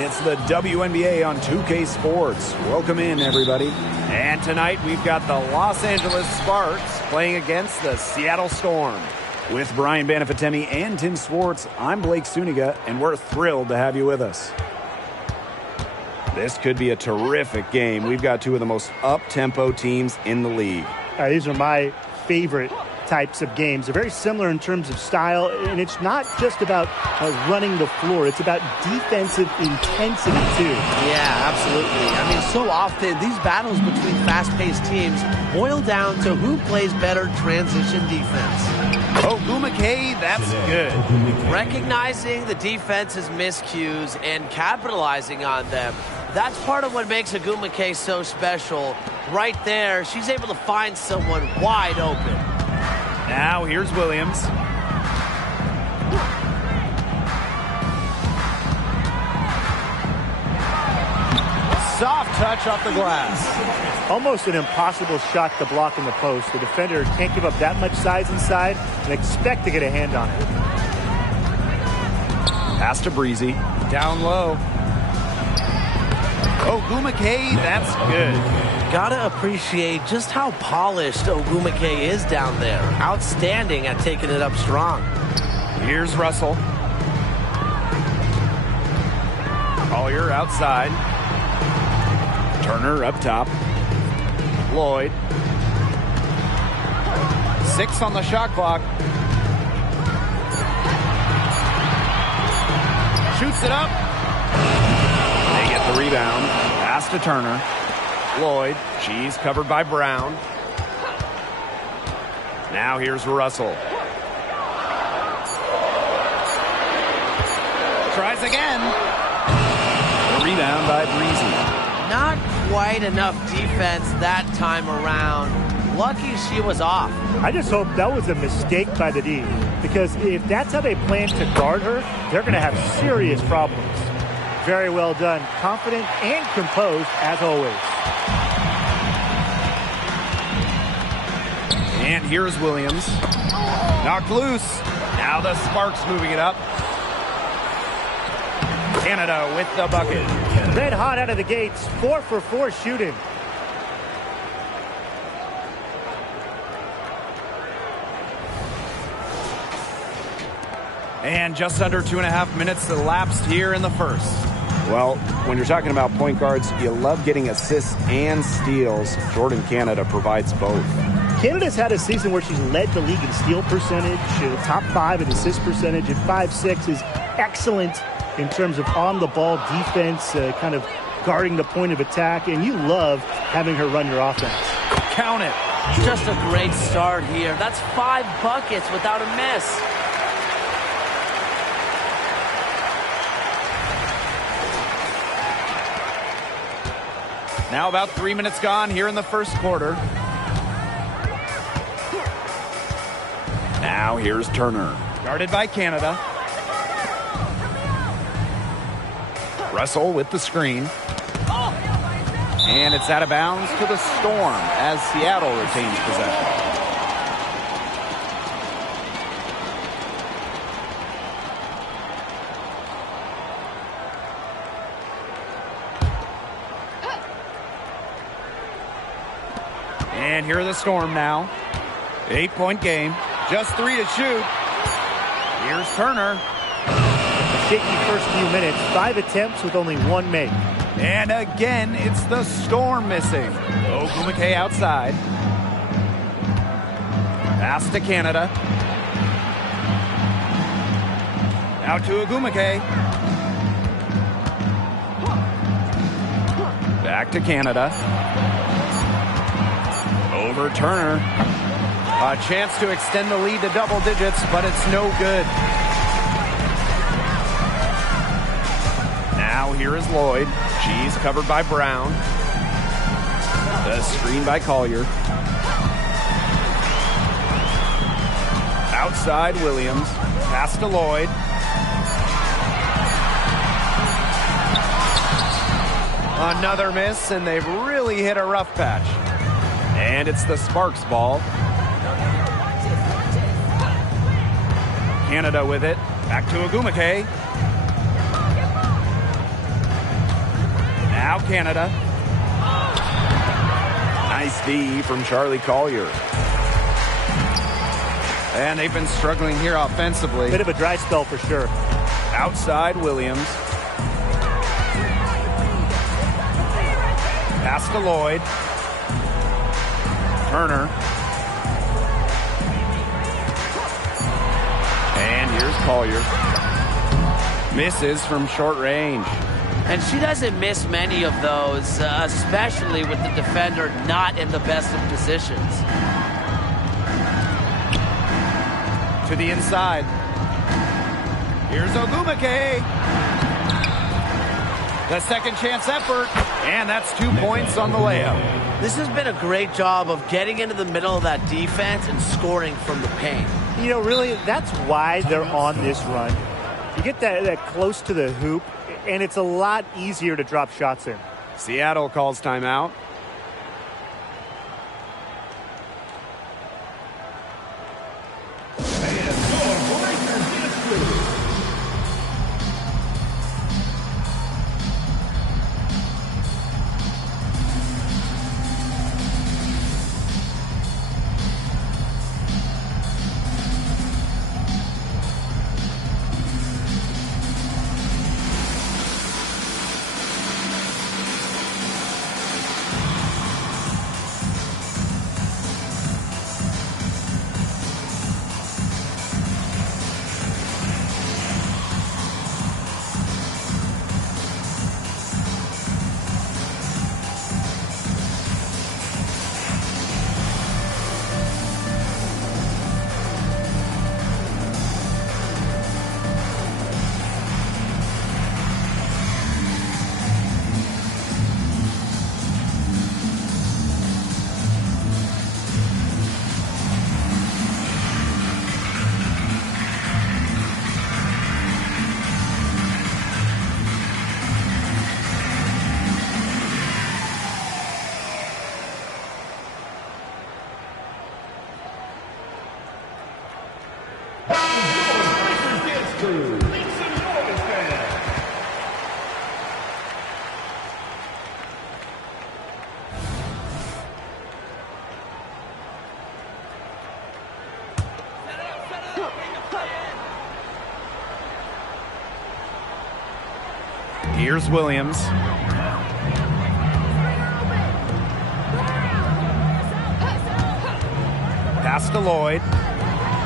It's the WNBA on 2K Sports. Welcome in, everybody. And tonight we've got the Los Angeles Sparks playing against the Seattle Storm. With Brian Banafitemi and Tim Swartz, I'm Blake Suniga, and we're thrilled to have you with us. This could be a terrific game. We've got two of the most up-tempo teams in the league. These are my favorite types of games. They're very similar in terms of style, and it's not just about running the floor. It's about defensive intensity, too. Yeah, absolutely. I mean, so often these battles between fast-paced teams boil down to who plays better transition defense. Ogumake, that's good. Recognizing the defense's miscues and capitalizing on them. That's part of what makes Ogumake so special. Right there, she's able to find someone wide open. Now here's Williams. Soft touch off the glass. Almost an impossible shot to block in the post. The defender can't give up that much size inside and expect to get a hand on it. Pass to Breezy. Down low. Ogumake, that's good. Gotta appreciate just how polished Ogumake is down there. Outstanding at taking it up strong. Here's Russell. Collier outside. Turner up top. Lloyd. 6 on the shot clock. Shoots it up. They get the rebound. Pass to Turner. Lloyd. She's covered by Brown. Now here's Russell. Tries again. The rebound by Breezy. Not quite enough defense that time around. Lucky she was off. I just hope that was a mistake by the D, because if that's how they plan to guard her, they're going to have serious problems. Very well done. Confident and composed, as always. And here's Williams. Knocked loose. Now the Sparks moving it up. Canada with the bucket. Red hot out of the gates. 4 for 4 shooting. And just under 2.5 minutes elapsed here in the first. Well, when you're talking about point guards, you love getting assists and steals. Jordan Canada provides both. Canada's had a season where she's led the league in steal percentage, top 5 in assist percentage, and 5-6 is excellent in terms of on-the-ball defense, kind of guarding the point of attack, and you love having her run your offense. Count it. Just a great start here. That's 5 buckets without a miss. Now about 3 minutes gone here in the first quarter. Now here's Turner. Guarded by Canada. Russell with the screen. And it's out of bounds to the Storm as Seattle retains possession. And here are the Storm now. 8-point game. Just 3 to shoot. Here's Turner. Shaky first few minutes. 5 attempts with only 1 make. And again, it's the Storm missing. Ogumake outside. Pass to Canada. Out to Ogumake. Back to Canada. Over Turner. A chance to extend the lead to double digits, but it's no good. Now here is Lloyd. She's covered by Brown. The screen by Collier. Outside Williams. Pass to Lloyd. Another miss, and they've really hit a rough patch. And it's the Sparks ball. Canada with it. Back to Ogumake. Now Canada. Nice D from Charlie Collier. And they've been struggling here offensively. Bit of a dry spell for sure. Outside Williams. Pass to Lloyd. Turner. And here's Collier. Misses from short range. And she doesn't miss many of those, especially with the defender not in the best of positions. To the inside. Here's Ogumake. The second chance effort. And that's 2 points on the layup. This has been a great job of getting into the middle of that defense and scoring from the paint. You know, really, that's why they're on this run. You get that close to the hoop, and it's a lot easier to drop shots in. Seattle calls timeout. Here's Williams. Pass to Lloyd.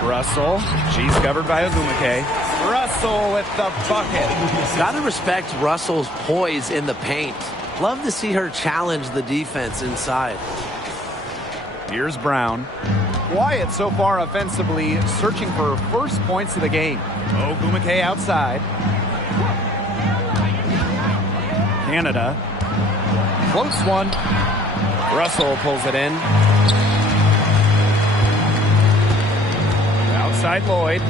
Russell. She's covered by Ogumake. Russell with the bucket. Gotta respect Russell's poise in the paint. Love to see her challenge the defense inside. Here's Brown. Quiet so far offensively, searching for first points of the game. Ogumake outside. Canada. Close one. Russell pulls it in. Outside Lloyd.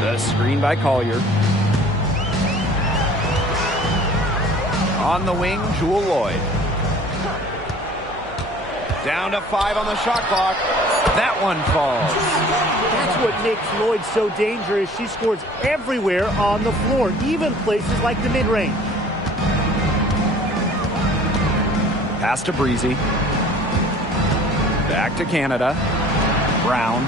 The screen by Collier. On the wing, Jewel Lloyd. Down to 5 on the shot clock. That one falls. That's what makes Lloyd so dangerous. She scores everywhere on the floor, even places like the mid-range. Pass to Breezy. Back to Canada. Brown.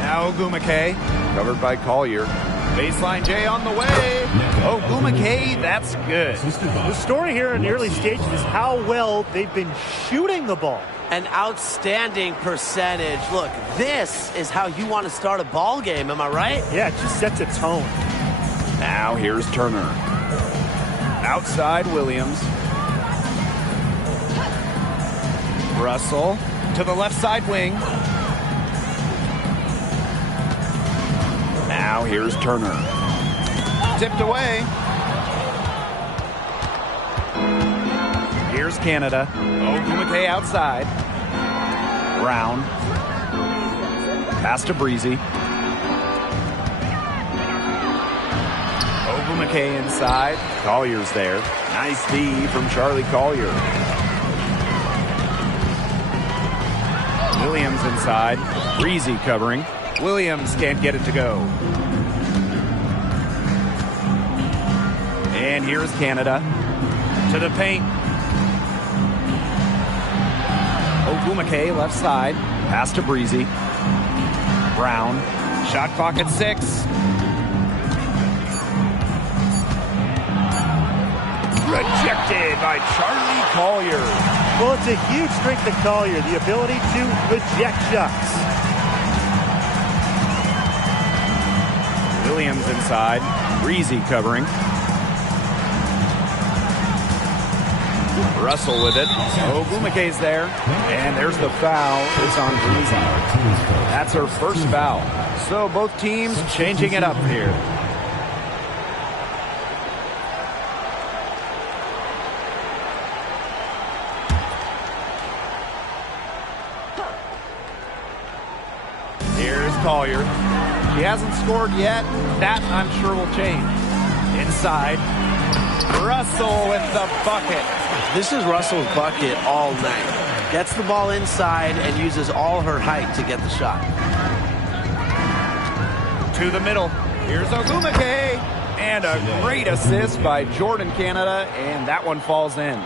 Now Ogumake. Covered by Collier. Baseline J on the way. Ogumake, that's good. The story here in the early stages is how well they've been shooting the ball. An outstanding percentage. Look, this is how you want to start a ball game, am I right? Yeah, it just sets a tone. Now here's Turner. Outside Williams. Russell to the left side wing. Now here's Turner. Tipped away. Here's Canada. Ogumake outside. Brown. Pass to Breezy. Ogumake inside. Collier's there. Nice D from Charlie Collier. Williams inside. Breezy covering. Williams can't get it to go. And here's Canada to the paint. Ogumake left side. Pass to Breezy. Brown. Shot clock at 6. Rejected by Charlie Collier. Well, it's a huge strength of Collier, the ability to reject shots. Williams inside. Breezy covering. Russell with it. Ogumake's there. And there's the foul. It's on Breezy. That's her first foul. So both teams changing it up here. Here's Collier. She hasn't scored yet. That, I'm sure, will change. Inside. Russell with the bucket. This is Russell's bucket all night. Gets the ball inside and uses all her height to get the shot. To the middle. Here's Ogumake. And a great assist by Jordan Canada. And that one falls in.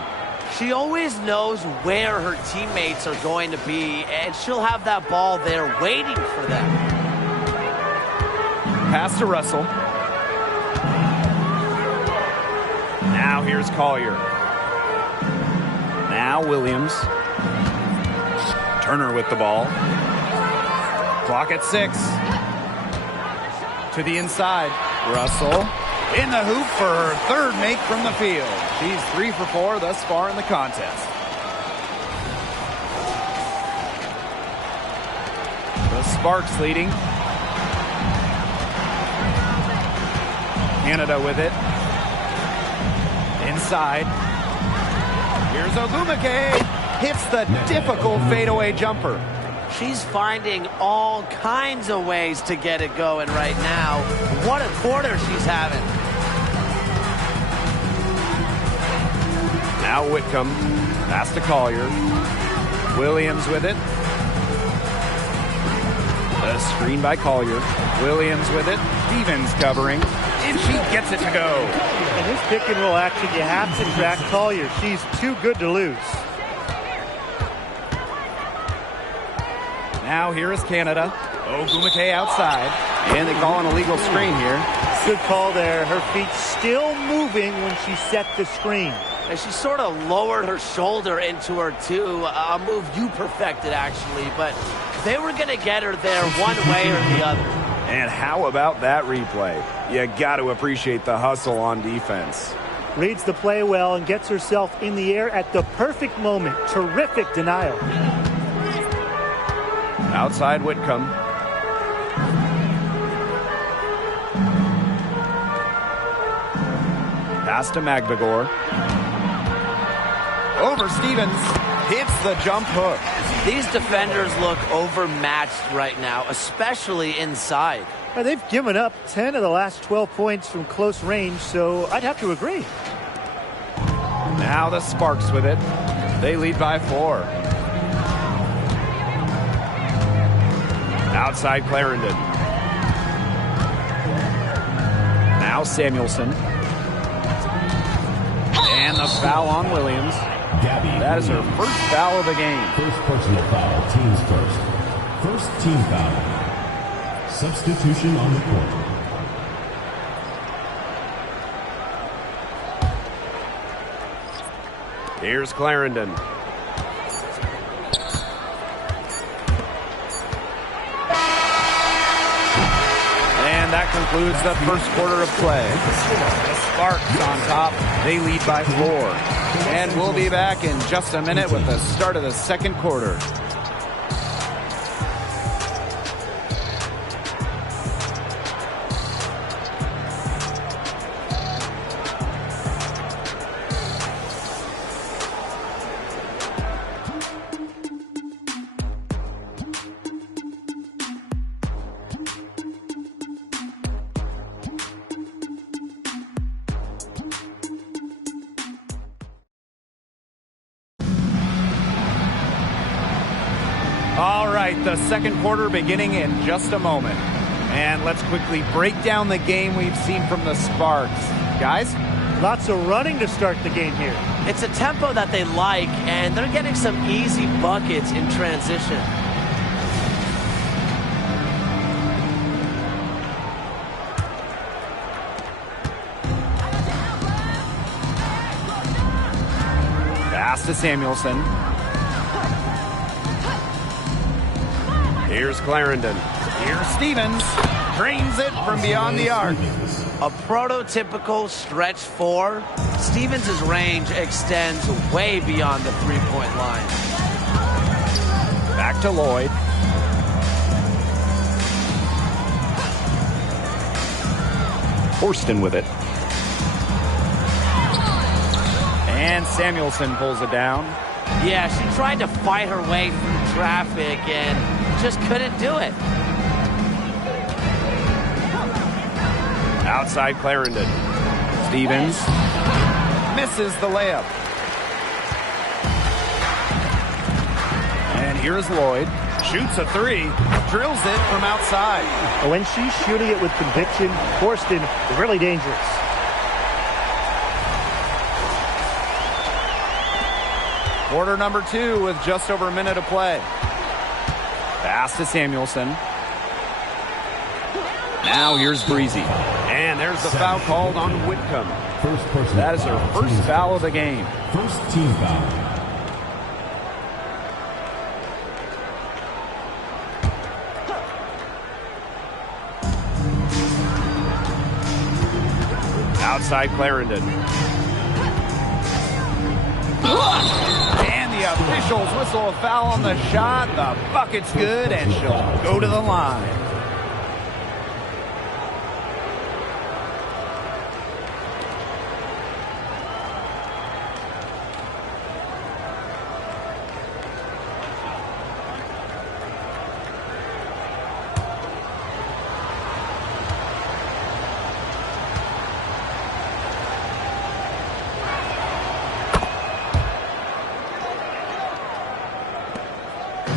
She always knows where her teammates are going to be, and she'll have that ball there waiting for them. Pass to Russell. Now here's Collier. Now Williams. Turner with the ball. Clock at 6. To the inside. Russell in the hoop for her third make from the field. She's 3 for 4 thus far in the contest. The Sparks leading. Canada with it. Inside. Here's Ogumake. Hits the difficult fadeaway jumper. She's finding all kinds of ways to get it going right now. What a quarter she's having. Now Whitcomb. Pass to Collier. Williams with it. The screen by Collier. Williams with it. Stevens covering. And she gets it to go. In this pick and roll action, you have to track Collier. She's too good to lose. Now here is Canada. Ogumake outside. And they call an illegal screen here. Good call there. Her feet still moving when she set the screen. And she sort of lowered her shoulder into her, too. A move you perfected, actually. But they were going to get her there one way or the other. And how about that replay? You got to appreciate the hustle on defense. Reads the play well and gets herself in the air at the perfect moment. Terrific denial. Outside Whitcomb. Pass to Magdagor. Over Stevens. Hits the jump hook. These defenders look overmatched right now, especially inside. They've given up 10 of the last 12 points from close range, so I'd have to agree. Now the Sparks with it. They lead by 4. Outside Clarendon. Now Samuelson. And the foul on Williams. That is her first foul of the game. First personal foul, teams first. First team foul. Substitution on the court. Here's Clarendon. And that concludes the first quarter of play. The Sparks on top. They lead by 4. And we'll be back in just a minute with the start of the second quarter. All right, the second quarter beginning in just a moment. And let's quickly break down the game we've seen from the Sparks. Guys? Lots of running to start the game here. It's a tempo that they like, and they're getting some easy buckets in transition. Pass to Samuelson. Here's Clarendon. Here's Stevens. Drains it from beyond the arc. A prototypical stretch four. Stevens' range extends way beyond the three-point line. Back to Lloyd. Horston with it. And Samuelson pulls it down. Yeah, she tried to fight her way through traffic and just couldn't do it. Outside Clarendon. Stevens misses the layup. And here's Lloyd. Shoots a three. Drills it from outside. When she's shooting it with conviction, Horston is really dangerous. Quarter number 2 with just over a minute to play. Pass to Samuelson. Now here's Breezy. And there's the foul called on Whitcomb. That is her first foul of the game. First team foul. Outside Clarendon. And the officials whistle a foul on the shot. The bucket's good, and she'll go to the line.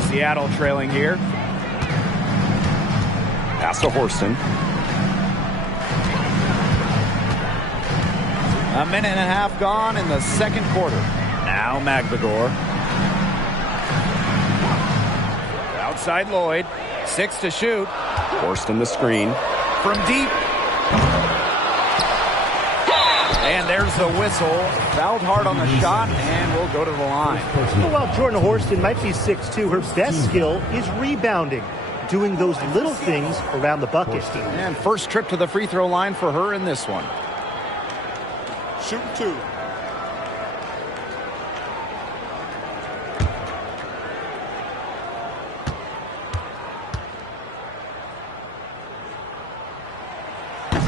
Seattle trailing here. Pass to Horston. A minute and a half gone in the second quarter. Now Magbagor. Outside Lloyd. 6 to shoot. Horston the screen. From deep. And there's the whistle. Fouled hard on the shot and will go to the line. Well, while Jordan Horston might be 6'2", her best skill is rebounding, doing those little things around the bucket. And first trip to the free throw line for her in this one. Shoot 2.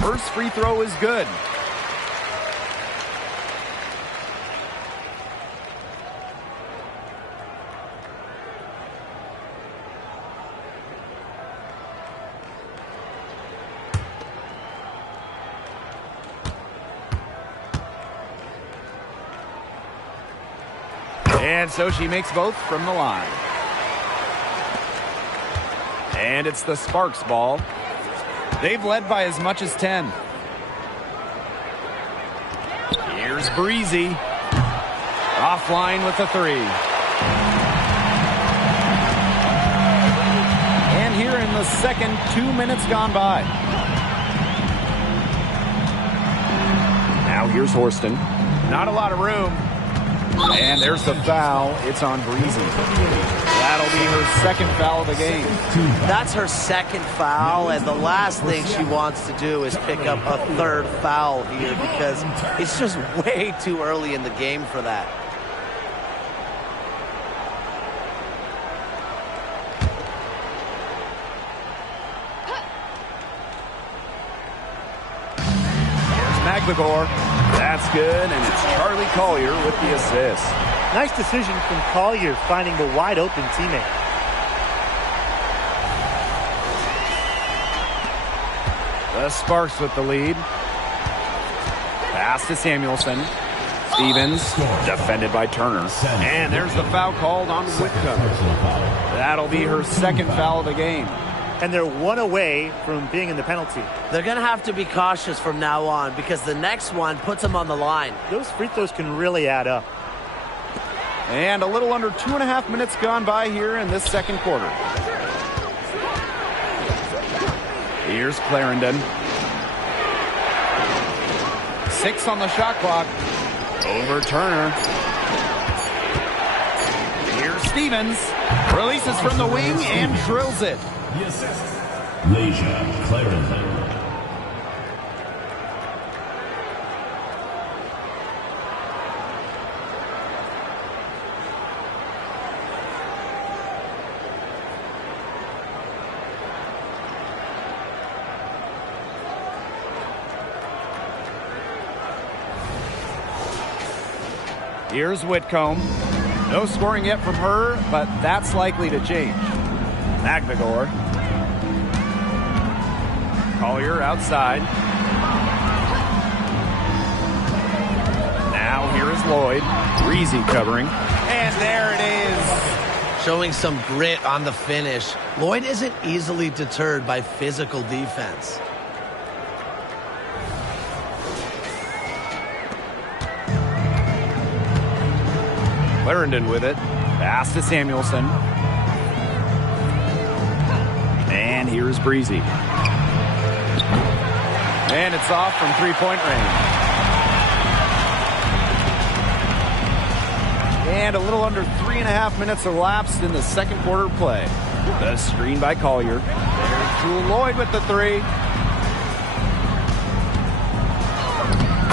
First free throw is good. And so she makes both from the line. And it's the Sparks ball. They've led by as much as 10. Here's Breezy. Offline with the 3. And here in the second, 2 minutes gone by. Now here's Horston. Not a lot of room. And there's the foul. It's on Breezy. That'll be her second foul of the game. That's her second foul, and the last thing she wants to do is pick up a third foul here because it's just way too early in the game for that. Here's Magbagor. That's good, and it's Charlie Collier with the assist. Nice decision from Collier, finding the wide-open teammate. The Sparks with the lead. Pass to Samuelson. Stevens, defended by Turner. And there's the foul called on Whitcomb. That'll be her second foul of the game. and they're one away from being in the penalty. They're going to have to be cautious from now on because the next one puts them on the line. Those free throws can really add up. And a little under 2.5 minutes gone by here in this second quarter. Here's Clarendon. 6 on the shot clock. Over Turner. Here's Stevens. Releases from the wing and drills it. Leisure Clarendon. Here's Whitcomb. No scoring yet from her, but that's likely to change. Magnagor. Collier outside. Now here is Lloyd. Breezy covering. And there it is. Showing some grit on the finish. Lloyd isn't easily deterred by physical defense. Clarendon with it. Pass to Samuelson. And here's Breezy. And it's off from three-point range. And a little under 3.5 minutes elapsed in the second quarter play. The screen by Collier. There's Jewel Lloyd with the three.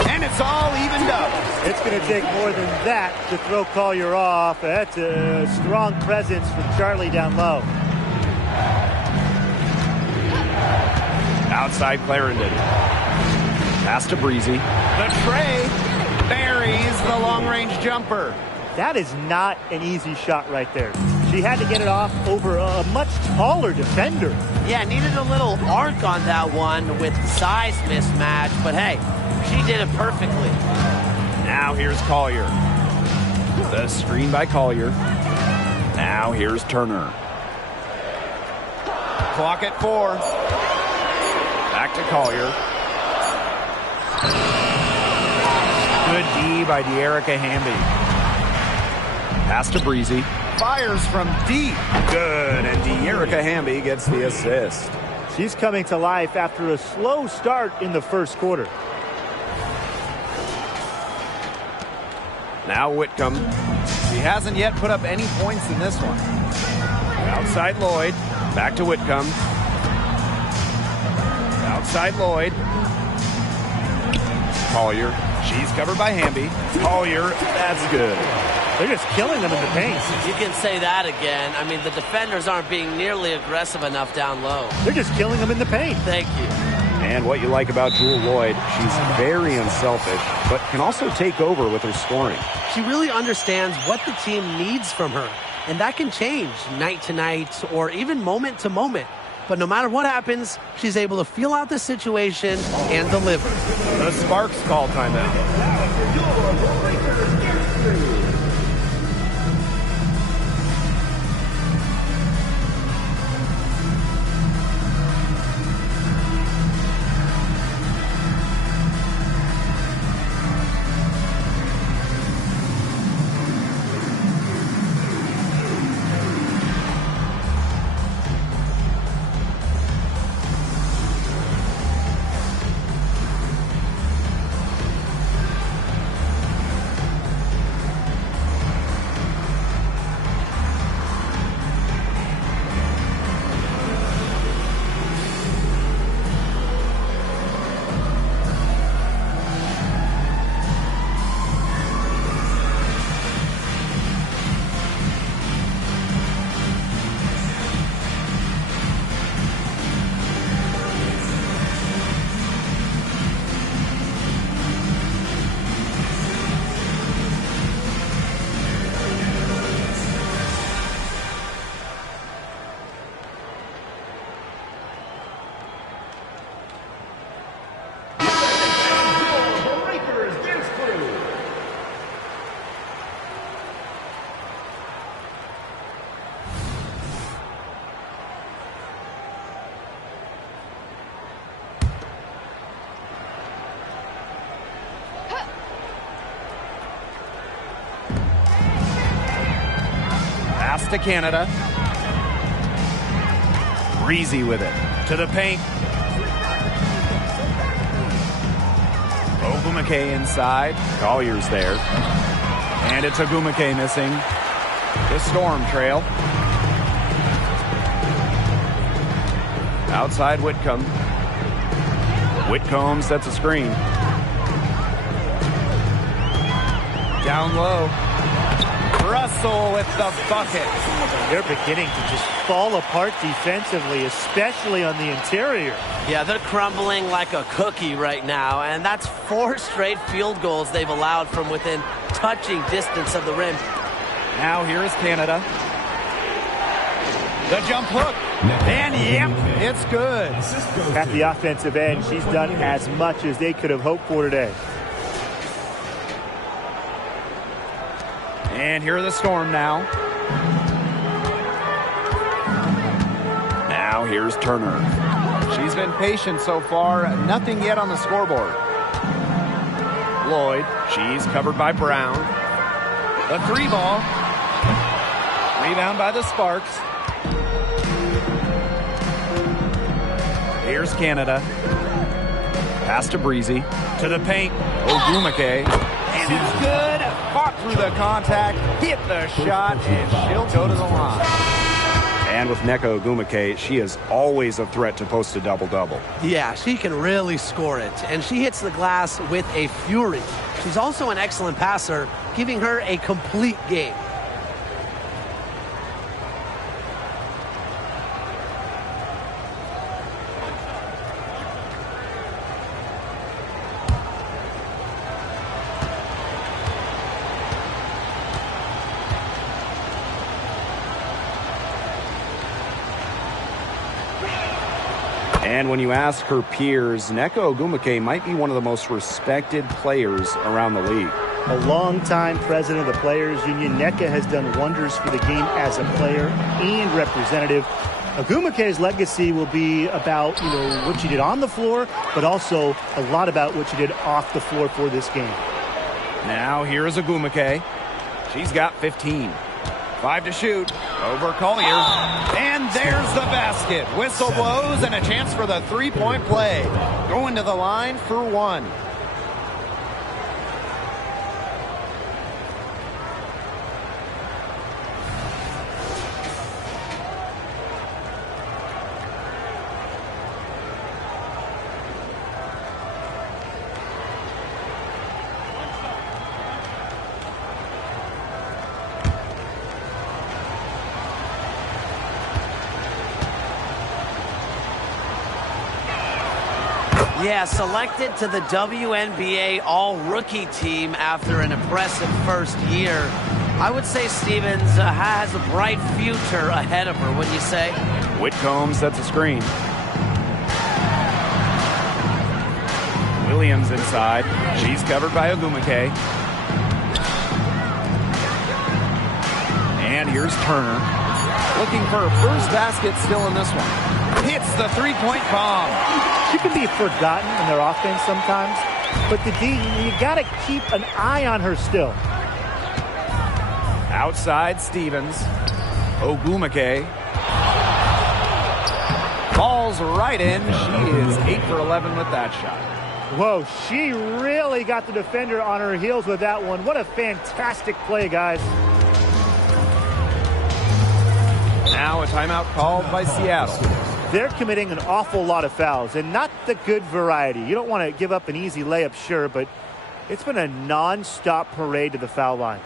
And it's all evened up. It's going to take more than that to throw Collier off. That's a strong presence from Charlie down low. Outside Clarendon. Pass to Breezy. The tray buries the long-range jumper. That is not an easy shot right there. She had to get it off over a much taller defender. Yeah, needed a little arc on that one with size mismatch, but hey, she did it perfectly. Now here's Collier. The screen by Collier. Now here's Turner. Clock at 4. Back to Collier. Good D by De'Erica Hamby. Pass to Breezy. Fires from deep. Good. And De'Erica Hamby gets the assist. She's coming to life after a slow start in the first quarter. Now Whitcomb. He hasn't yet put up any points in this one. Outside Lloyd. Back to Whitcomb. Outside Lloyd. Collier. She's covered by Hamby. Collier. That's good. They're just killing them in the paint. You can say that again. I mean, the defenders aren't being nearly aggressive enough down low. They're just killing them in the paint. Thank you. And what you like about Jewel Lloyd, she's very unselfish, but can also take over with her scoring. She really understands what the team needs from her, and that can change night to night or even moment to moment. But no matter what happens, she's able to feel out the situation and deliver. The Sparks call timeout. to Canada. Breezy with it. To the paint. Ogumake inside. Collier's there. And it's Ogumake missing. The Storm trail. Outside Whitcomb. Whitcomb sets a screen. Down low. Russell with the bucket. They're beginning to just fall apart defensively, especially on the interior. Yeah, they're crumbling like a cookie right now, and that's 4 straight field goals they've allowed from within touching distance of the rim. Now here is Canada. The jump hook. And yep, it's good. At the offensive end, she's done as much as they could have hoped for today. And here are the Storm now. Now here's Turner. She's been patient so far. Nothing yet on the scoreboard. Lloyd. She's covered by Brown. The 3 ball. Rebound by the Sparks. Here's Canada. Pass to Breezy. To the paint. Ogumake. And it's good. Fought through the contact. Hit the shot. And she'll go to the line. And with Nneka Ogumake, she is always a threat to post a double-double. Yeah, she can really score it. And she hits the glass with a fury. She's also an excellent passer, giving her a complete game. And when you ask her peers, Nneka Ogumake might be one of the most respected players around the league. A longtime president of the Players Union, Nneka has done wonders for the game as a player and representative. Ogumake's legacy will be about, what she did on the floor, but also a lot about what she did off the floor for this game. Now here is Ogumake. She's got 15. 5 to shoot. Over Collier. And there's the basket. Whistle blows and a chance for the three-point play. Going to the line for 1. Yeah, selected to the WNBA All-Rookie team after an impressive first year. I would say Stevens has a bright future ahead of her, wouldn't you say? Whitcomb sets a screen. Williams inside. She's covered by Ogumake. And here's Turner. Looking for her first basket still in this one. Hits the three-point bomb. She can be forgotten in their offense sometimes, but you got to keep an eye on her still. Outside Stevens. Ogumake. Falls right in. She is 8 for 11 with that shot. Whoa, she really got the defender on her heels with that one. What a fantastic play, guys. Now a timeout called by Seattle. They're committing an awful lot of fouls, and not the good variety. You don't want to give up an easy layup, sure, but it's been a non-stop parade to the foul line.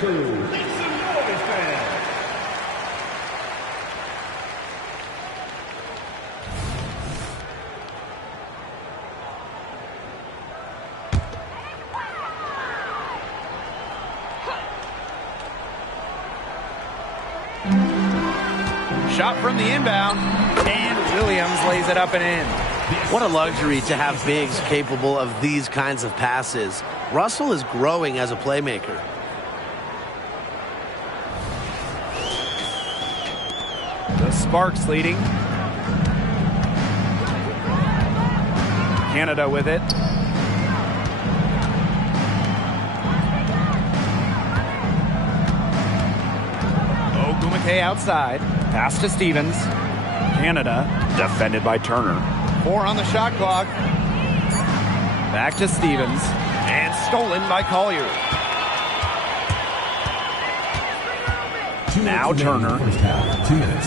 Shot from the inbound, and Williams lays it up and in. What a luxury to have bigs capable of these kinds of passes. Russell is growing as a playmaker. The Sparks leading. Canada with it. Ogumake outside. Pass to Stevens. Canada defended by Turner. 4 on the shot clock. Back to Stevens. And stolen by Collier. Now Turner. 2 minutes.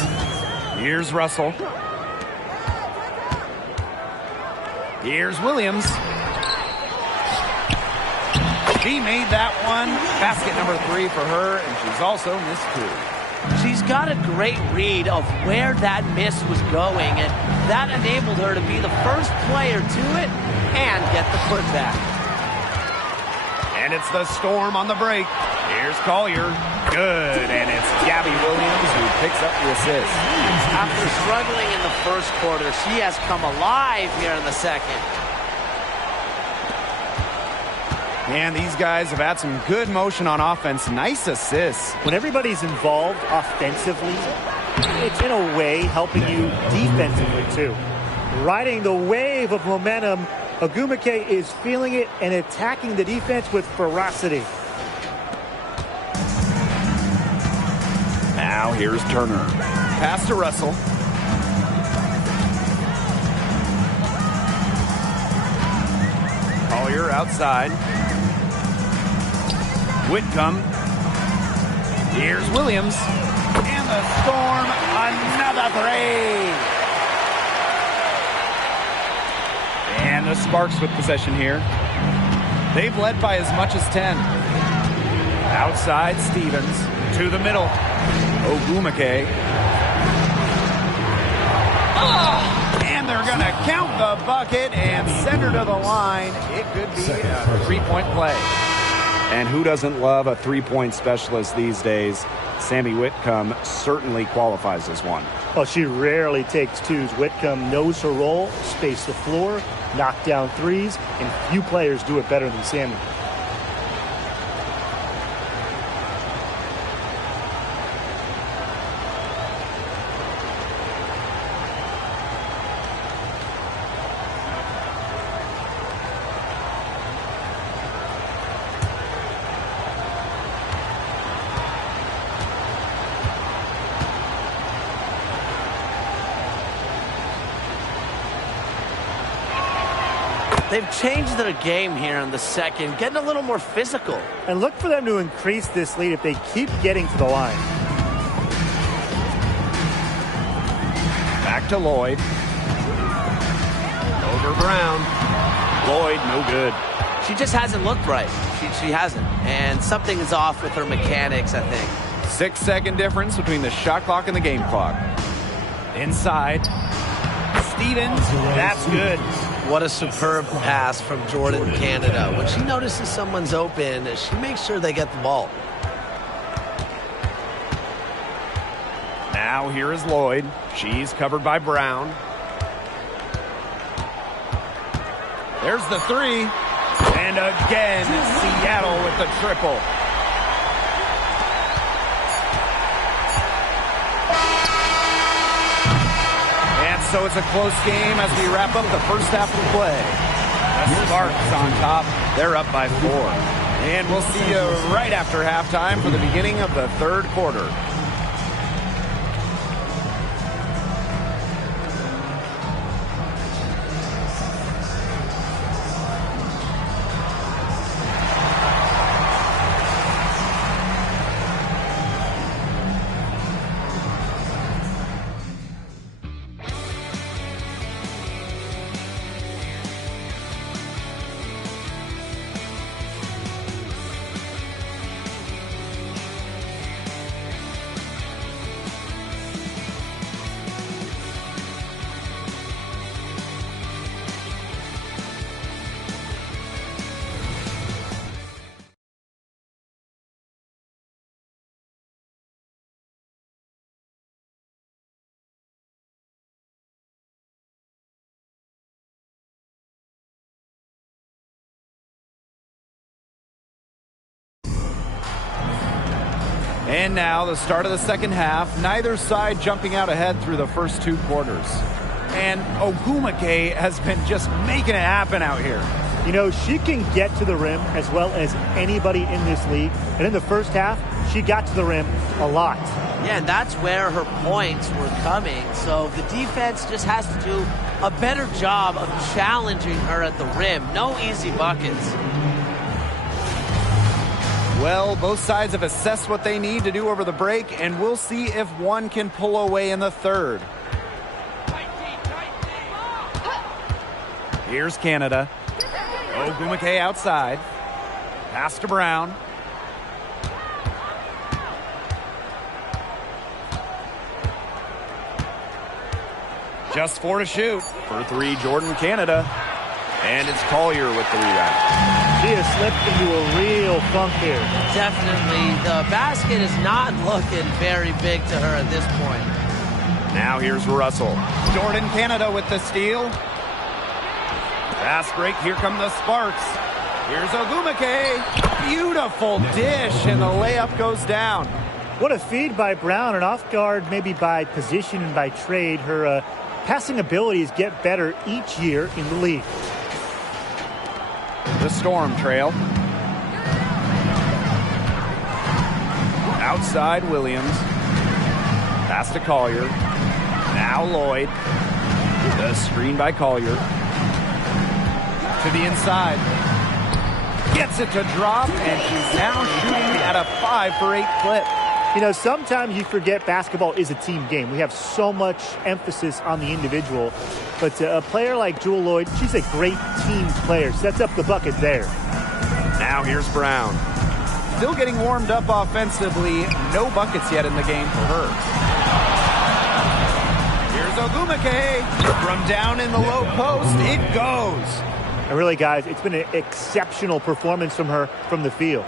Here's Russell. Here's Williams. She made that one. Basket number 3 for her, and she's also missed 2. She's got a great read of where that miss was going, and that enabled her to be the first player to it and get the putback. And it's the Storm on the break. Here's Collier. Good, and it's Gabby Williams who picks up the assist. After struggling in the first quarter, she has come alive here in the second. And these guys have had some good motion on offense. Nice assists. When everybody's involved offensively, it's in a way helping you defensively too. Riding the wave of momentum, Ogumake is feeling it and attacking the defense with ferocity. Now here's Turner. Pass to Russell. Collier outside. Whitcomb. Here's Williams. And the Storm, another 3. And the Sparks with possession here. They've led by as much as 10. Outside Stevens. To the middle. Ogumake. And they're going to count the bucket and send her to the line. It could be a 3-point play. And who doesn't love a 3-point specialist these days? Sammy Whitcomb certainly qualifies as one. Well, she rarely takes twos. Whitcomb knows her role, space the floor, knock down threes, and few players do it better than Sammy. They've changed their game here in the second, getting a little more physical. And look for them to increase this lead if they keep getting to the line. Back to Lloyd. Over Brown. Lloyd, no good. She just hasn't looked right. She hasn't. And something is off with her mechanics, I think. 6-second difference between the shot clock and the game clock. Inside. Stevens, that's good. What a superb pass from Jordan Canada. When she notices someone's open, she makes sure they get the ball. Now here is Lloyd. She's covered by Brown. There's the 3. And again, Seattle with the triple. So it's a close game as we wrap up the first half of play. The Sparks on top. They're up by 4. And we'll see you right after halftime for the beginning of the third quarter. And now the start of the second half. Neither side jumping out ahead through the first 2 quarters. And Ogwumike has been just making it happen out here. You know, she can get to the rim as well as anybody in this league. And in the first half, she got to the rim a lot. Yeah, and that's where her points were coming. So the defense just has to do a better job of challenging her at the rim. No easy buckets. Well, both sides have assessed what they need to do over the break, and we'll see if one can pull away in the third. Here's Canada. Ogwumike outside. Pass to Brown. Just 4 to shoot. For 3, Jordan, Canada. And it's Collier with the rebound. She has slipped into a real funk here. Definitely. The basket is not looking very big to her at this point. Now here's Russell. Jordan, Canada with the steal. Fast break. Here come the Sparks. Here's Ogwumike. Beautiful dish, and the layup goes down. What a feed by Brown, and off guard maybe by position and by trade. Her passing abilities get better each year in the league. The Storm trail. Outside Williams. Pass to Collier. Now Lloyd. The screen by Collier. To the inside. Gets it to drop, and she's now shooting at a 5 for 8 clip. You know, sometimes you forget basketball is a team game. We have so much emphasis on the individual. But a player like Jewell Loyd, she's a great team player. Sets up the bucket there. Now here's Brown. Still getting warmed up offensively. No buckets yet in the game for her. Here's Ogwumike. From down in the low post, it goes. And really, guys, it's been an exceptional performance from her from the field.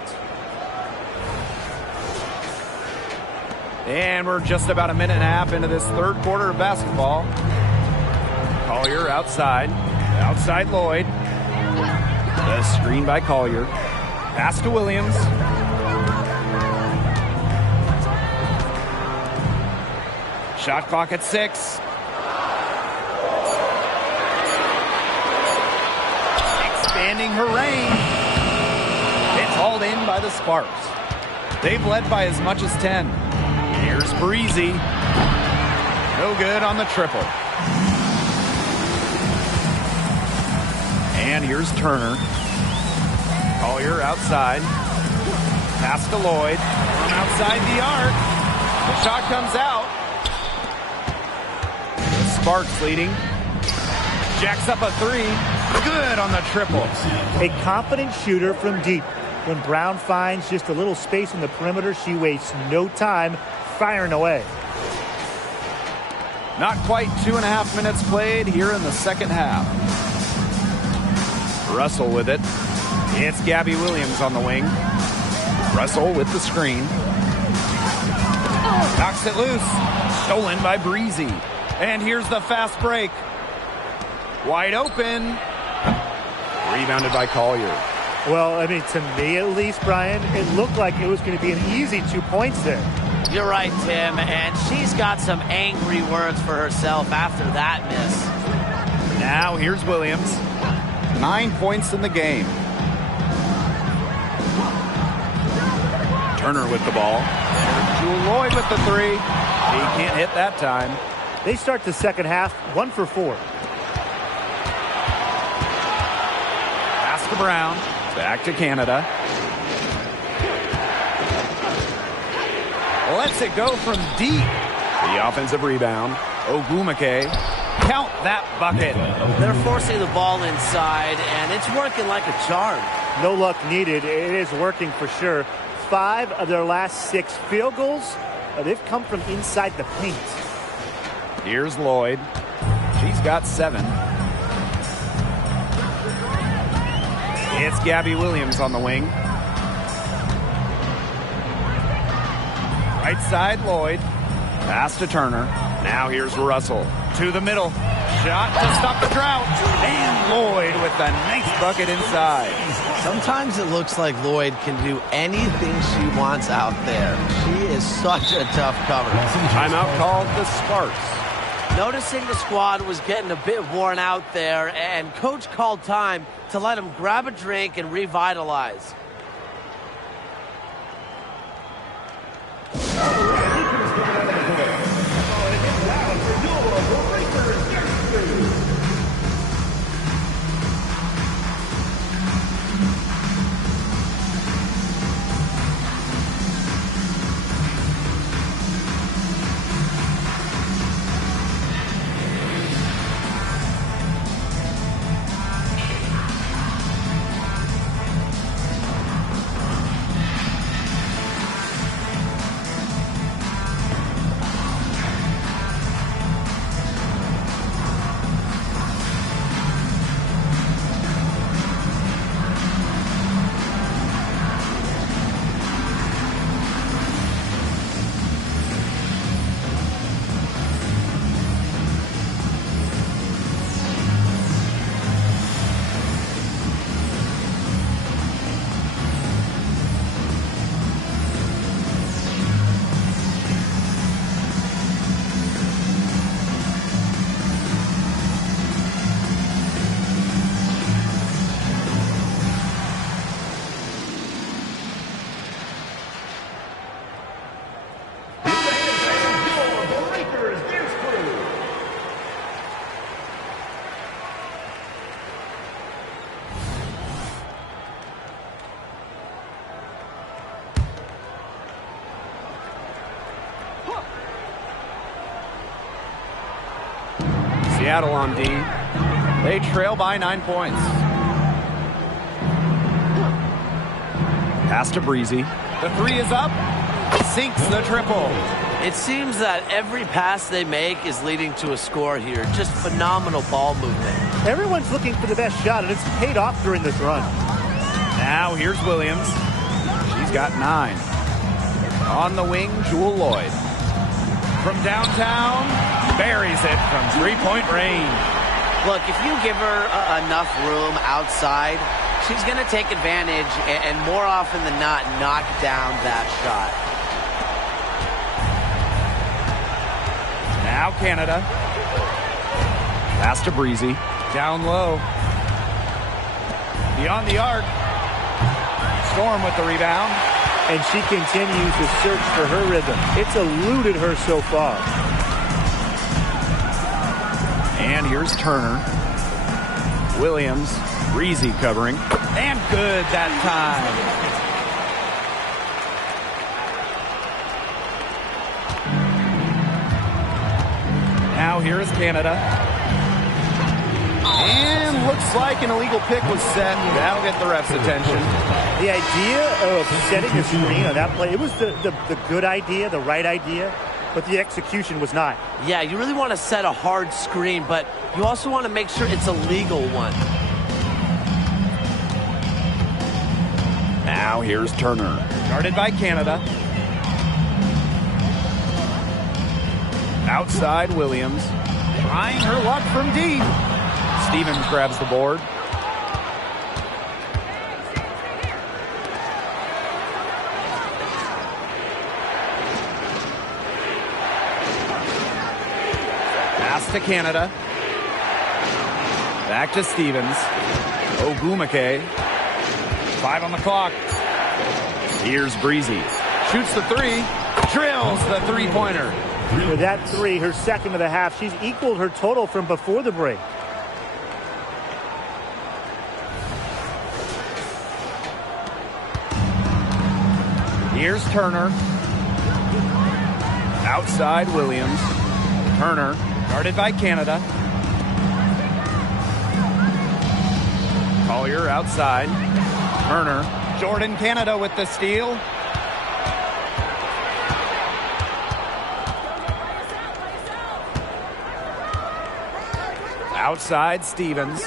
And we're just about a minute and a half into this third quarter of basketball. Collier outside. Outside Lloyd. The screen by Collier. Pass to Williams. Shot clock at 6. Expanding her range. It's hauled in by the Sparks. They've led by as much as 10. Here's Breezy. No good on the triple. And here's Turner. Collier outside. Pass to Lloyd. From outside the arc. The shot comes out. The Sparks leading. Jacks up a 3. Good on the triple. A confident shooter from deep. When Brown finds just a little space in the perimeter, she wastes no time firing away. Not quite 2.5 minutes played here in the second half. Russell with it. It's Gabby Williams on the wing. Russell with the screen. Knocks it loose. Stolen by Breezy. And here's the fast break. Wide open. Rebounded by Collier. Well, I mean, to me at least, Brian, it looked like it was going to be an easy 2 points there. You're right, Tim, and she's got some angry words for herself after that miss. Now here's Williams. 9 points in the game. Turner with the ball. Jewell Loyd with the 3. He can't hit that time. They start the second half 1 for 4. Pass to Brown. Back to Canada. Lets it go from deep. The offensive rebound. Ogwumike. Count that bucket. They're forcing the ball inside, and it's working like a charm. No luck needed. It is working for sure. 5 of their last 6 field goals, they've come from inside the paint. Here's Lloyd. She's got 7. It's Gabby Williams on the wing. Right side, Lloyd. Pass to Turner. Now here's Russell to the middle. Shot to stop the drought. And Lloyd with a nice bucket inside. Sometimes it looks like Lloyd can do anything she wants out there. She is such a tough cover. Timeout called the Sparks. Noticing the squad was getting a bit worn out there, and coach called time to let them grab a drink and revitalize. Seattle on D. They trail by 9 points. Pass to Breezy. The three is up. Sinks the triple. It seems that every pass they make is leading to a score here. Just phenomenal ball movement. Everyone's looking for the best shot, and it's paid off during this run. Now here's Williams. She's got 9. On the wing, Jewel Lloyd. From downtown, buries it from three-point range. Look, if you give her enough room outside, she's going to take advantage and more often than not knock down that shot. Now Canada. Pass to Breezy. Down low. Beyond the arc. Storm with the rebound. And she continues to search for her rhythm. It's eluded her so far. And here's Turner. Williams. Breezy covering. And good that time. Now here's Canada. And looks like an illegal pick was set. That'll get the ref's attention. The idea of setting a screen on that play, it was the good idea, the right idea, but the execution was not. Yeah, you really want to set a hard screen, but you also want to make sure it's a legal one. Now here's Turner. Guarded by Canada. Outside Williams. Trying her luck from deep. Stevens grabs the board. Pass to Canada. Back to Stevens. Ogumake. 5 on the clock. Here's Breezy. Shoots the three. Drills the three-pointer. For that three, her second of the half, she's equaled her total from before the break. Here's Turner. Outside Williams. Turner, guarded by Canada. Collier outside. Turner. Jordan Canada with the steal. Outside Stevens.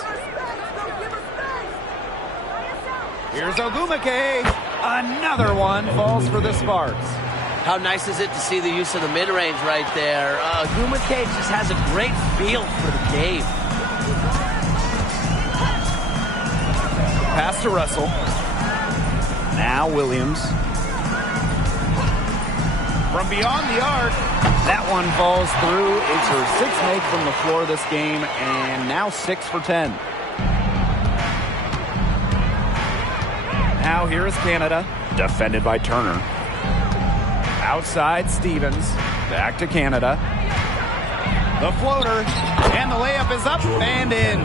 Here's Ogumake. Another one falls for the Sparks. How nice is it to see the use of the mid-range right there? Gumake just has a great feel for the game. Pass to Russell. Now Williams. From beyond the arc. That one falls through. It's her 6th make from the floor this game, and now 6 for 10. Now here is Canada, defended by Turner. Outside Stevens, back to Canada. The floater, and the layup is up and in.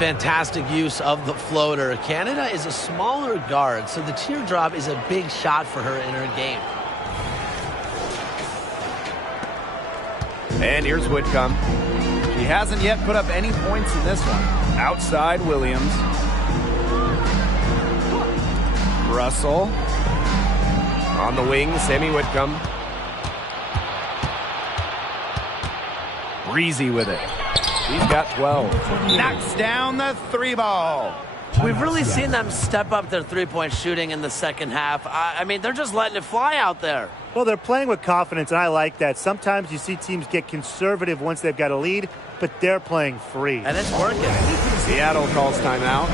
Fantastic use of the floater. Canada is a smaller guard, so the teardrop is a big shot for her in her game. And here's Whitcomb. She hasn't yet put up any points in this one. Outside Williams. Russell. On the wing, Sammy Whitcomb. Breezy with it. He's got 12. Knocks down the 3-ball. We've really seen them step up their three-point shooting in the second half. I mean, they're just letting it fly out there. Well, they're playing with confidence, and I like that. Sometimes you see teams get conservative once they've got a lead, but they're playing free. And it's working. Seattle calls timeout.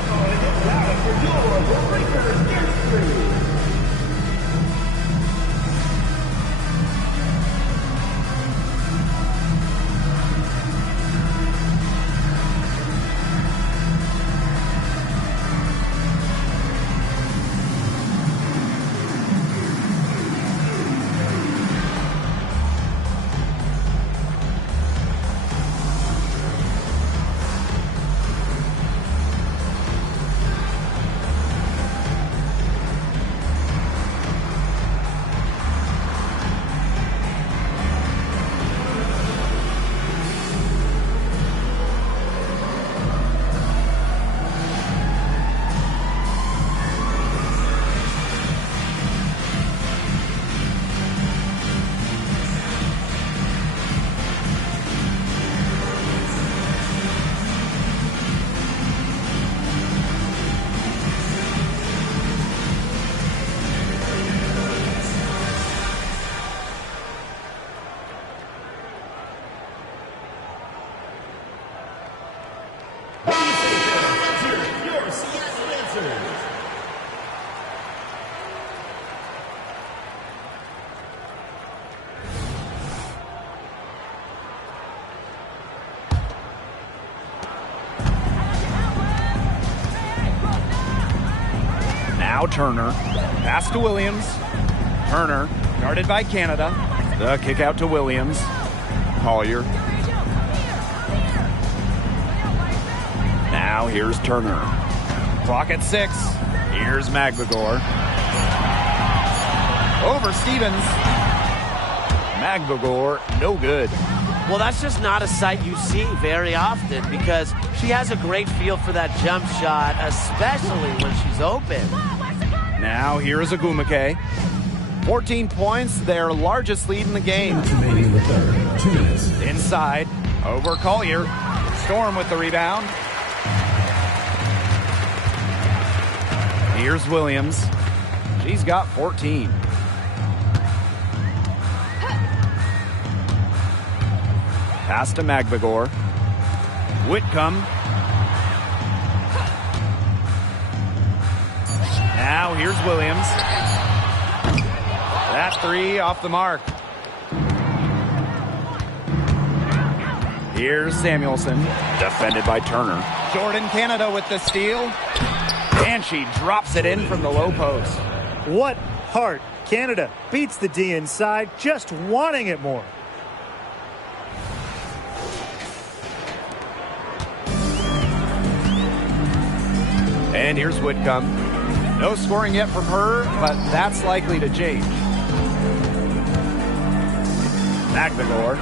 Now Turner. Pass to Williams. Turner, guarded by Canada. The kick out to Williams. Collier. Now here's Turner. Clock at 6. Here's Magbagor. Over Stevens. Magbagor, no good. Well, that's just not a sight you see very often because she has a great feel for that jump shot, especially when she's open. Now here is Agumake. 14 points, their largest lead in the game. Remaining in the third. 2 minutes. Inside, over Collier. Storm with the rebound. Here's Williams. She's got 14. Pass to Magbagor. Whitcomb. Now here's Williams. That 3 off the mark. Here's Samuelson, defended by Turner. Jordan Canada with the steal. And she drops it in from the low post. What heart. Canada beats the D inside, just wanting it more. And here's Whitcomb. No scoring yet from her, but that's likely to change. Magbagor.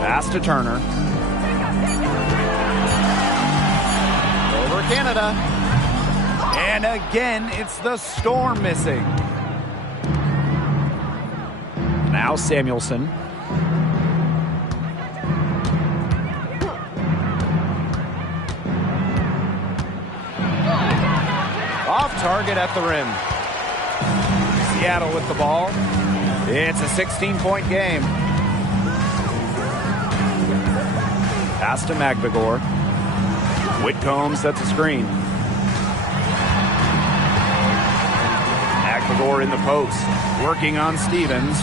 Pass to Turner. Over Canada. And again, it's the Storm missing. Now Samuelson. off target at the rim. Seattle with the ball. It's a 16-point game. Pass to Magbagor. Whitcomb sets a screen. Magbagor in the post. Working on Stevens.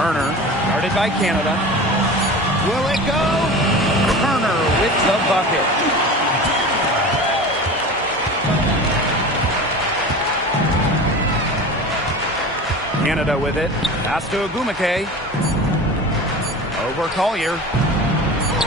Turner, guarded by Canada. Will it go? Turner with the bucket. Canada with it. Pass to Agumake. Over Collier.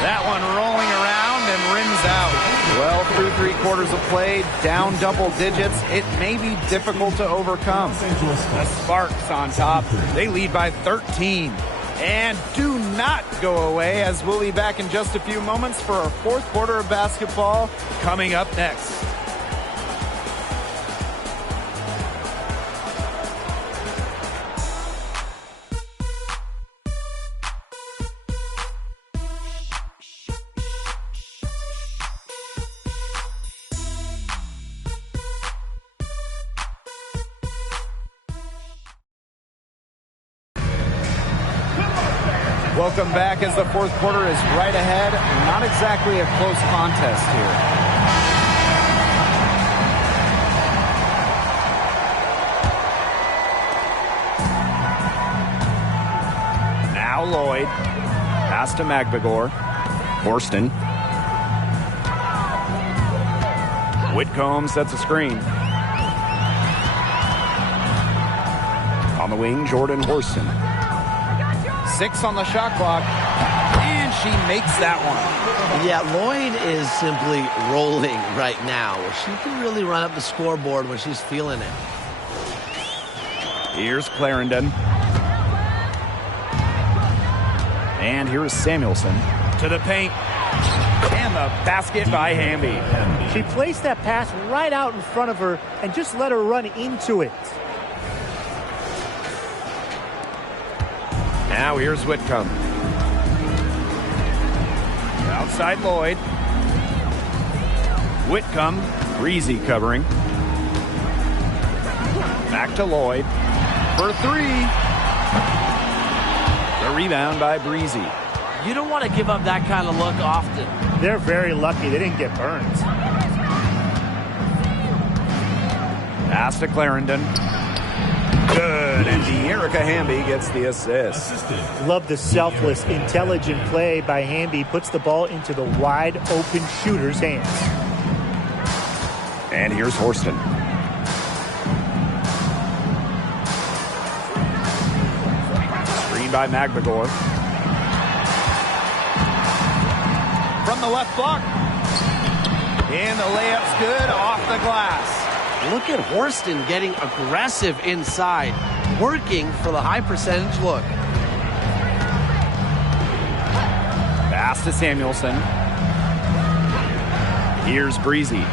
That one rolling around and rims out. Well, through 3/4 of play, down double digits. It may be difficult to overcome. The Sparks on top. They lead by 13. And do not go away, as we'll be back in just a few moments for our 4th quarter of basketball coming up next. Welcome back as the 4th quarter is right ahead. Not exactly a close contest here. Now Lloyd. Pass to Magbagor. Horston. Whitcomb sets a screen. On the wing, Jordan Horston. 6 on the shot clock, and she makes that one. Yeah, Lloyd is simply rolling right now. She can really run up the scoreboard when she's feeling it. Here's Clarendon. And here's Samuelson to the paint. And the basket by Hamby. She placed that pass right out in front of her and just let her run into it. Now here's Whitcomb. Outside Lloyd. Whitcomb, Breezy covering. Back to Lloyd for 3. The rebound by Breezy. You don't want to give up that kind of look often. They're very lucky they didn't get burned. Pass to Clarendon. Good, and De'Erica Hamby gets the assist. Love the selfless, intelligent play by Hamby. Puts the ball into the wide open shooter's hands. And here's Horston. Screen by Magbagor. From the left block. And the layup's good off the glass. Look at Horston getting aggressive inside, working for the high percentage look. Pass to Samuelson. Here's Breezy.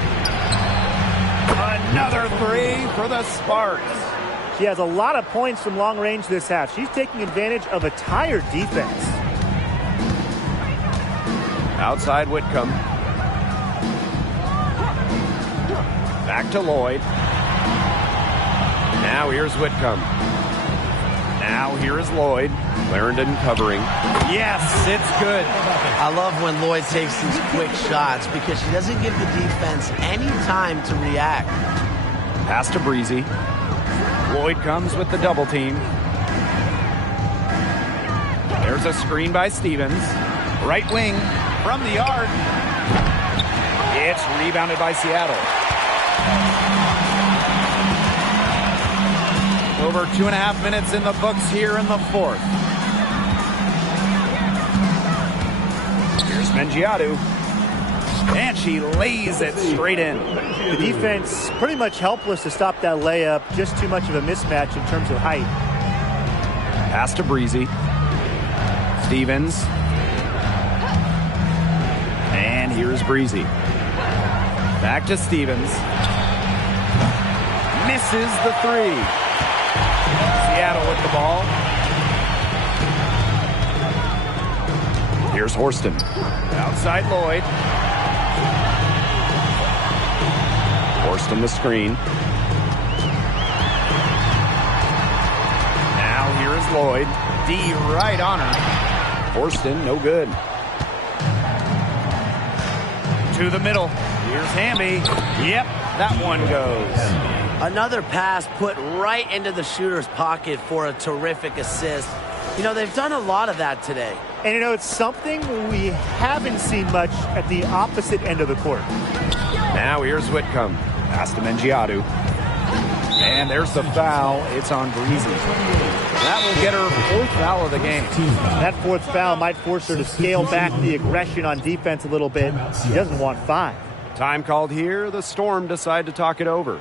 Another 3 for the Sparks. She has a lot of points from long range this half. She's taking advantage of a tired defense. Outside Whitcomb. Back to Lloyd. Now here's Whitcomb. Now here is Lloyd. Clarendon covering. Yes, it's good. I love when Lloyd takes these quick shots because she doesn't give the defense any time to react. Pass to Breezy. Lloyd comes with the double team. There's a screen by Stevens. Right wing from the arc. It's rebounded by Seattle. Over 2.5 minutes in the books here in the 4th. Here's Mengiadu. And she lays it straight in. The defense pretty much helpless to stop that layup. Just too much of a mismatch in terms of height. Pass to Breezy. Stevens. And here's Breezy. Back to Stevens. Misses the 3. Seattle with the ball. Here's Horston. Outside Lloyd. Forced him the screen. Now here is Lloyd. D right on her. Forston, no good. To the middle. Here's Hamby. Yep, that one goes. Another pass put right into the shooter's pocket for a terrific assist. You know, they've done a lot of that today. And, you know, it's something we haven't seen much at the opposite end of the court. Now here's Whitcomb. Pass to Mengiadu. And there's the foul. It's on Breezy. That will get her fourth foul of the game. That fourth foul might force her to scale back the aggression on defense a little bit. She doesn't want 5. Time called here. The Storm decide to talk it over.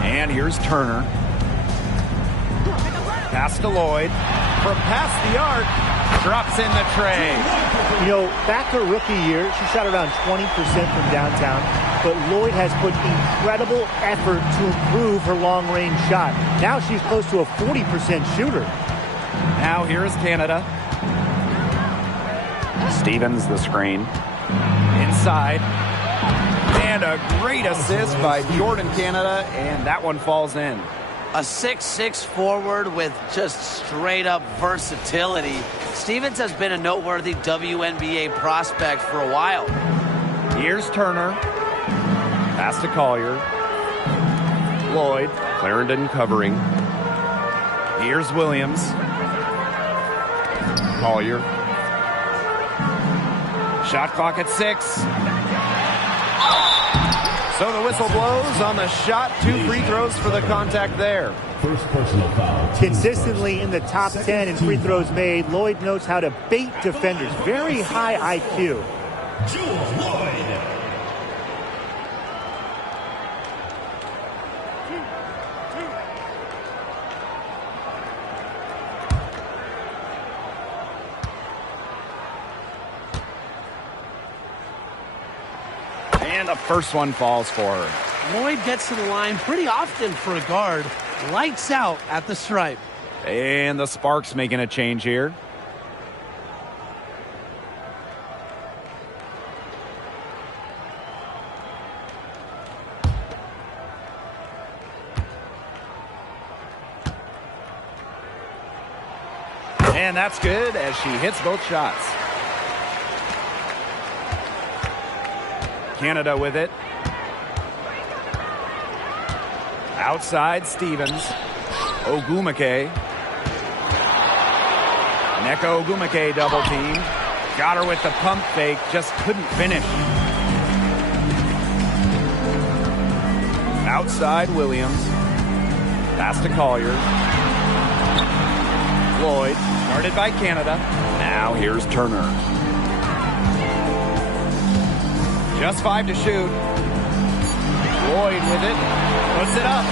And here's Turner. Pass to Lloyd. From past the arc, drops in the tray. You know, back her rookie year, she shot around 20% from downtown, but Lloyd has put incredible effort to improve her long-range shot. Now she's close to a 40% shooter. Now here is Canada. Stevens the screen. Inside. And a great assist by Jordan Canada, and that one falls in. A 6'6" forward with just straight-up versatility. Stevens has been a noteworthy WNBA prospect for a while. Here's Turner. Pass to Collier. Lloyd. Clarendon covering. Here's Williams. Collier. Shot clock at 6. So the whistle blows on the shot. 2 free throws for the contact there. First personal foul. Consistently in the top 10 in free throws made, Lloyd knows how to bait defenders. Very high IQ. Jewel Lloyd. And the first one falls for her. Lloyd gets to the line pretty often for a guard. Lights out at the stripe. And the Sparks making a change here. And that's good as she hits both shots. Canada with it. Outside, Stevens. Ogumake. Neko Ogumake double team. Got her with the pump fake, just couldn't finish. Outside, Williams. Pass to Collier. Lloyd, guarded by Canada. Now here's Turner. Just 5 to shoot. Lloyd with it. Puts it up.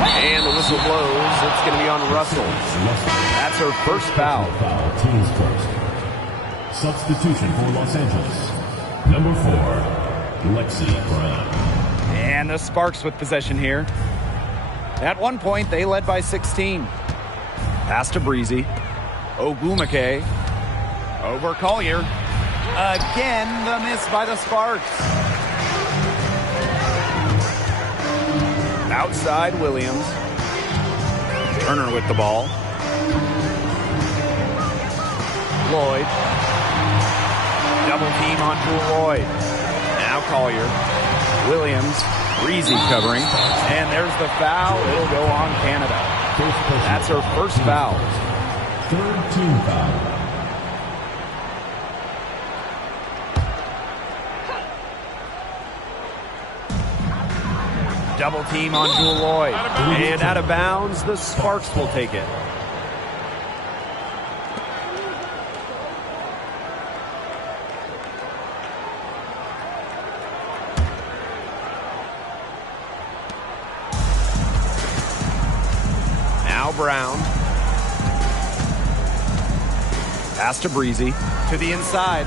And the whistle blows. It's going to be on Russell. That's her first foul. Team's first. Substitution for Los Angeles. Number 4, Lexi Brown. And the Sparks with possession here. At one point, they led by 16. Pass to Breezy. Ogumake. Over Collier. Again, the miss by the Sparks. Outside Williams. Turner with the ball. Lloyd. Double team on Jewel Lloyd. Now Collier. Williams. Breezy covering. And there's the foul. It'll go on Canada. That's her first foul. Third team foul. Double team on Jewel Lloyd. And out of bounds, the Sparks will take it. Now Brown. Pass to Breezy. To the inside.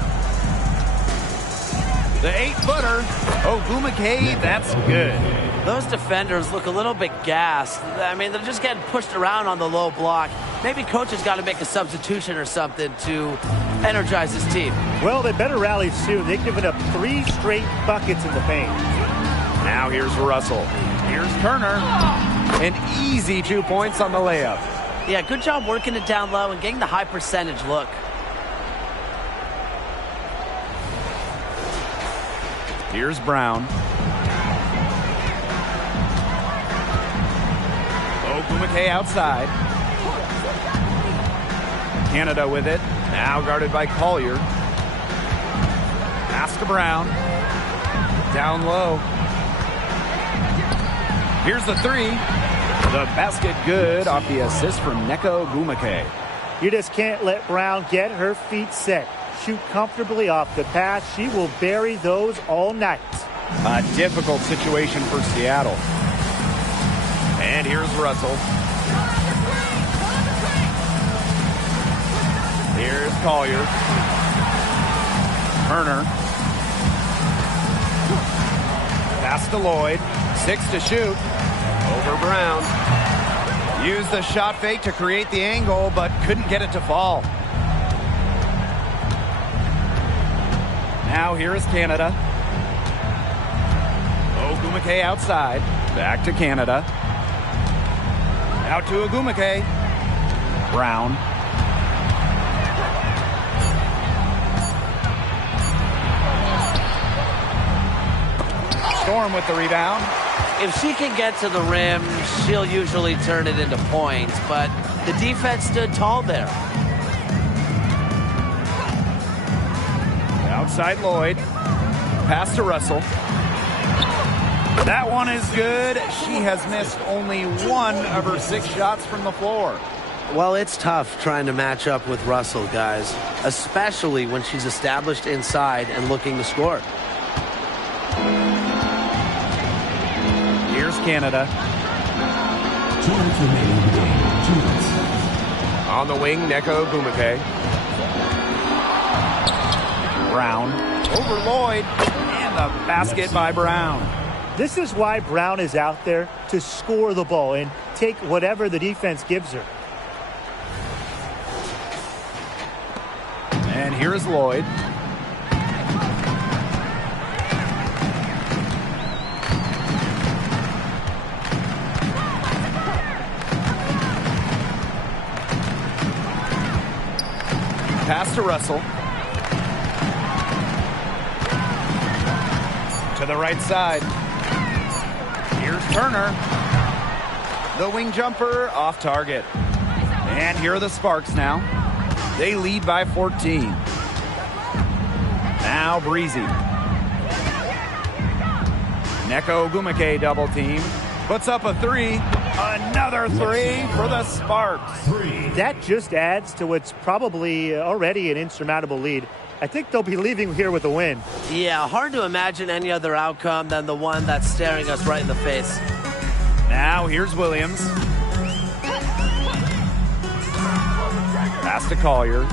The 8-footer. Ogumake, that's good. Those defenders look a little bit gassed. I mean, they're just getting pushed around on the low block. Maybe coach has got to make a substitution or something to energize his team. Well, they better rally soon. They've given up 3 straight buckets in the paint. Now here's Russell. Here's Turner. An easy 2 points on the layup. Yeah, good job working it down low and getting the high percentage look. Here's Brown. Ogumake outside. Canada with it. Now guarded by Collier. Pass to Brown. Down low. Here's the 3. The basket good off the assist from Neko Ogumake. You just can't let Brown get her feet set. Shoot comfortably off the pass. She will bury those all night. A difficult situation for Seattle. And here's Russell. Here's Collier. Turner. Pass to Lloyd. 6 to shoot. Over Brown. Used the shot fake to create the angle, but couldn't get it to fall. Now here is Canada. Ogumake outside. Back to Canada. Out to Ogumake. Brown. Storm with the rebound. If she can get to the rim, she'll usually turn it into points, but the defense stood tall there. Outside Lloyd. Pass to Russell. That one is good. She has missed only 1 of her 6 shots from the floor. Well, it's tough trying to match up with Russell, guys, especially when she's established inside and looking to score. Here's Canada. 2 minutes remaining in the game. 2 minutes. On the wing, Neko Ogumake. Brown. Over Lloyd. And the basket by Brown. This is why Brown is out there, to score the ball and take whatever the defense gives her. And here's Lloyd. Pass to Russell. To the right side. Here's Turner. The wing jumper off target. And here are the Sparks now. They lead by 14. Now Breezy. Neko Ogumake double team. Puts up a 3. Another 3 for the Sparks. That just adds to what's probably already an insurmountable lead. I think they'll be leaving here with a win. Yeah, hard to imagine any other outcome than the one that's staring us right in the face. Now here's Williams. Pass to Collier.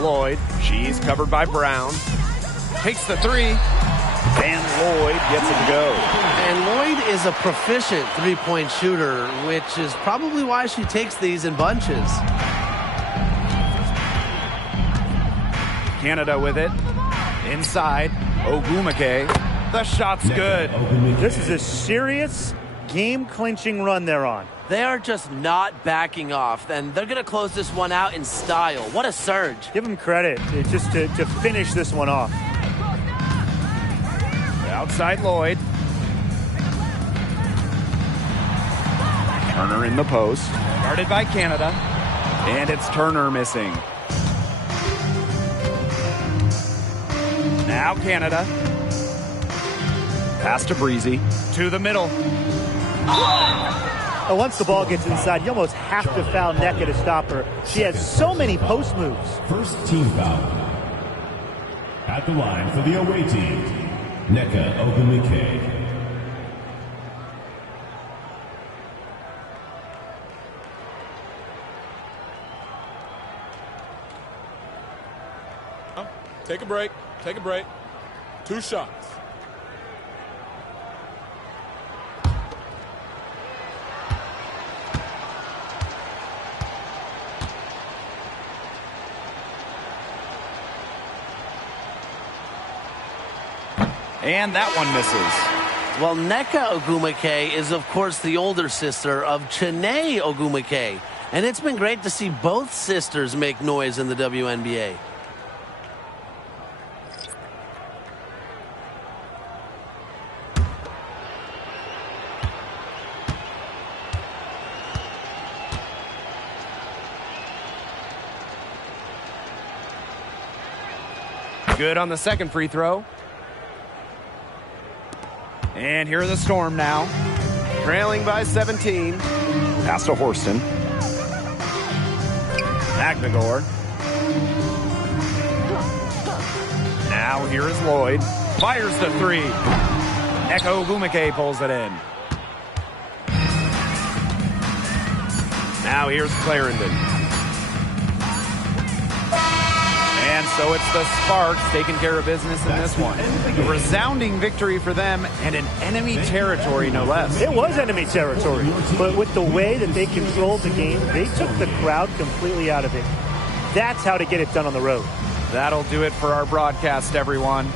Lloyd. She's covered by Brown. Takes the three. And Lloyd gets it to go. And Lloyd is a proficient three-point shooter, which is probably why she takes these in bunches. Canada with it. Inside. Ogumake. The shot's good. This is a serious game-clinching run they're on. They are just not backing off, and they're going to close this one out in style. What a surge. Give them credit just to finish this one off. Outside Lloyd. Turner in the post. Guarded by Canada. And it's Turner missing. Now Canada. Pass to Breezy. To the middle. Once the ball gets inside, you almost have to foul Nneka to stop her. She has so many post moves. First team foul. At the line for the away team, Nneka Ogumake. Take a break. Take a break. 2 shots. And that one misses. Well, Nneka Ogumake is, of course, the older sister of Chiney Ogumake. And it's been great to see both sisters make noise in the WNBA. Good on the second free throw. And here are the Storm now. Trailing by 17. Pass to Horston. Magnagor. Now here is Lloyd. Fires the three. Nneka Ogumake pulls it in. Now here's Clarendon. And so it's the Sparks taking care of business in this one. A resounding victory for them and an enemy territory, no less. It was enemy territory, but with the way that they controlled the game, they took the crowd completely out of it. That's how to get it done on the road. That'll do it for our broadcast, everyone.